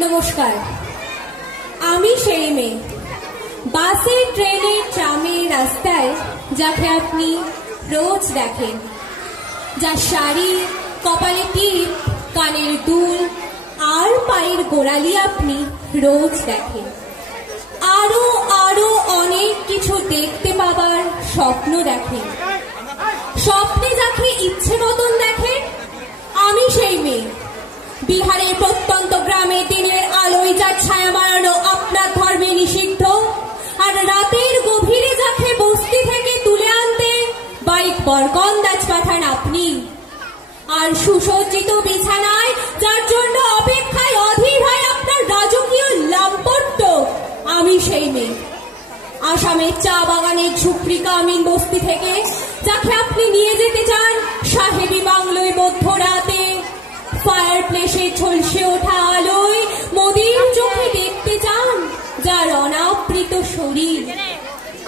নমস্কার, আমি সেই মেয়ে, বাসে, ট্রেনে, ট্রামে, রাস্তায় যাকে আপনি রোজ দেখেন, যার শাড়ি, কপালে টিপ, কানের দুল আর পায়ের গোড়ালি আপনি রোজ দেখেন। আরো আরো অনেক কিছু দেখতে পাবার স্বপ্ন দেখেন। স্বপ্নে যাকে ইচ্ছে মতন দেখেন, আমি সেই মেয়ে। বিহারের প্রত্যন্ত গ্রামে দিনের আলোয় যার ছায়া মারানো আপনার ধর্মে নিষিদ্ধ, আর রাতের গভীরে যাকে বস্তি থেকে তুলে আনতে বাইক বরকন্দাজ পাঠান আপনি। আর সুসজ্জিত বিছানায় যার জন্য অপেক্ষায় অধীর হয় আপনার রাজকীয় লাম্পট্য, আমি সেই মেয়ে। আসামের চা বাগানের ঝুপড়ি কামিন বস্তি থেকে যাকে আপনি নিয়ে যেতে চান সাহেবী বাংলোয় মধ্যরাতে, ফায়ার প্লেসে ঝলসে ওঠা আলোয় মোদির চোখে দেখতে চান যার অনাবৃত শরীর,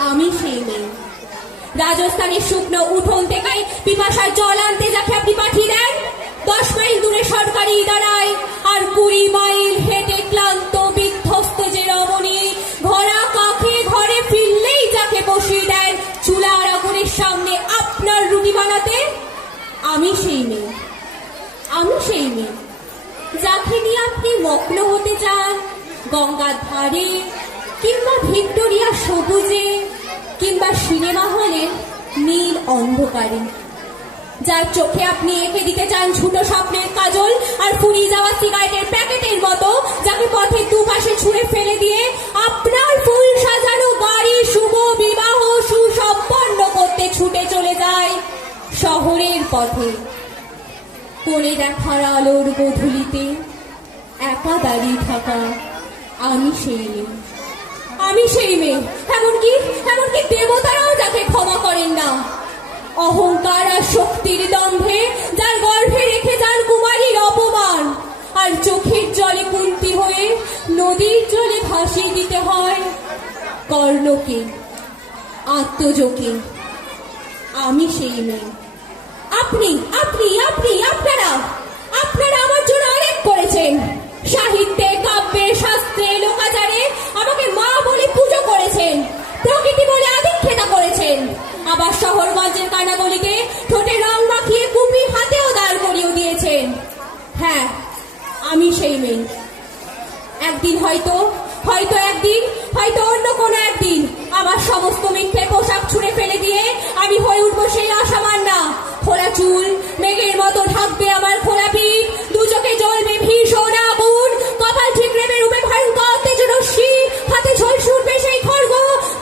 আমি সেই মেয়ে। রাজস্থানের শুকনো উঠোন থেকে পিপাসার জল আনতে যাকে আপনি পাঠিয়ে দেন 10 মাইল দূরে সরকারি ইদারায়, আর 20 মাইল হেঁটে ক্লান্ত বিধ্বস্ত যে রমণী ঘোড়া কাকে ঘরে ফিরলেই যাকে বসিয়ে দেন চুলার আগুনের সামনে আপনার রুটি বানাতে, আমি সেই মেয়ে। আমি সেই মেয়ে যাকে নিয়ে আপনি মগ্ন হতে চান গঙ্গার ধারে, কিংবা ভিক্টোরিয়া সবুজে, কিংবা সিনেমা হলের নীল অন্ধকারে, যার চোখে আপনি এঁকে দিতে চান ছোট স্বপ্নের কাজল আর ফুরিয়ে যাওয়া সিগারেটের প্যাকেটের মতো, যাকে পথে দুপাশে ছুঁড়ে ফেলে দিয়ে আপনার ফুল সাজানো গাড়ি শুভ বিবাহ সুসম্পন্ন করতে ছুটে চলে যায় শহরের পথে। কোণে দেখার আলোর গধূলিতে একা দাঁড়িয়ে থাকা আমি সেই মেয়ে। আমি সেই মেয়ে, এমনকি দেবতারাও যাকে ক্ষমা করেন না। অহংকার আর শক্তির দম্ভে যার গর্ভে রেখে যান কুমারীর অপমান, আর চোখের জলে কুন্তি হয়ে নদীর জলে ভাসিয়ে দিতে হয় কর্ণকে, আত্মজকে, আমি সেই মেয়ে। আপনি আপনি আপনি আপনারা আপনারা আমার জন্য অনেক করেছেন। সাহিত্যে, কাব্যে, শাস্ত্রে, লোকাচারে আমাকে মা বলে পুজো করেছেন, প্রকৃতি বলে আদিক্ষেতা করেছেন। আবার শহরগঞ্জের কানাগলিতে ঠোঁটে রং মাখিয়ে কুপি হাতেও দাঁড় করিয়ে দিয়েছেন। হ্যাঁ, আমি সেই মেয়ে। একদিন হয়তো অন্য কোনো একদিন আমার সমস্ত মিথ্যে পোশাক ছুঁড়ে ফেলে দিয়ে আমি হয়ে উঠবো সেই অসামান্যা। খোলা চুল মেঘের মতো ঢাকবে আমার খোলা পিঠ, দু চোখে জ্বলবে ভীষণ আগুন, কপাল ঠিকরে বেরোবে ভয়ঙ্কর তেজরশ্মি, হাতে ঝলসে উঠবে সেই খড়গ,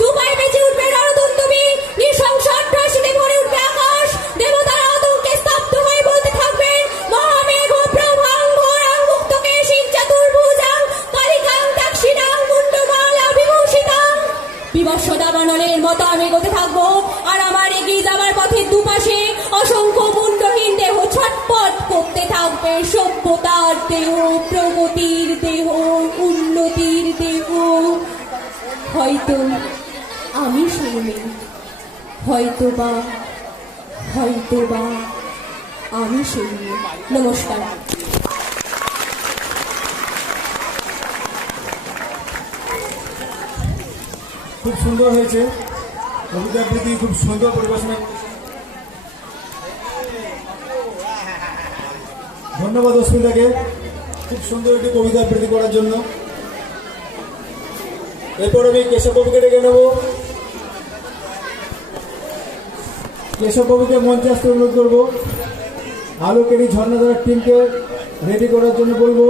দু পায়ে বেঁচে উঠবে রণদুন্দুবি, নৃশংস অট্টহাসিতে ভরে উঠবে আকাশ। দেবতারা আতঙ্কে স্তব্ধ হয়ে বলতে থাকবেন মহামেঘ প্রভাং ঘোরাং মুক্তকে শিব চতুর্ভুজাং কালিকাং দাক্ষিণাং মুন্ডমালা বিভূষিতাং। বিবস্ব দাবানলের মতো আমি এগোতে থাকবো, আর আমার এগিয়ে যাবার পথের দুপাশে অসংখ্য মুন্ডহীন দেহ ছটপট করতে থাকবে সভ্যতার দেহ, প্রগতির দেহ, উন্নতির দেহ। হয়তো আমি সেই মেয়ে, হয়তোবা আমি সেই মেয়ে। নমস্কার। খুব সুন্দর হয়েছে কবিতা আবৃত্তি, খুব সুন্দর পরিবেশনা। ধন্যবাদ অস্মিতাকে খুব সুন্দর একটি কবিতা আবৃত্তি করার জন্য। এরপর আমি কেশব বাবুকে ডেকে নেব। কেশব বাবুকে মঞ্চে আসতে অনুরোধ করবো। আলোকের এই ঝর্ণাধারার টিমকে রেডি করার জন্য বলবো।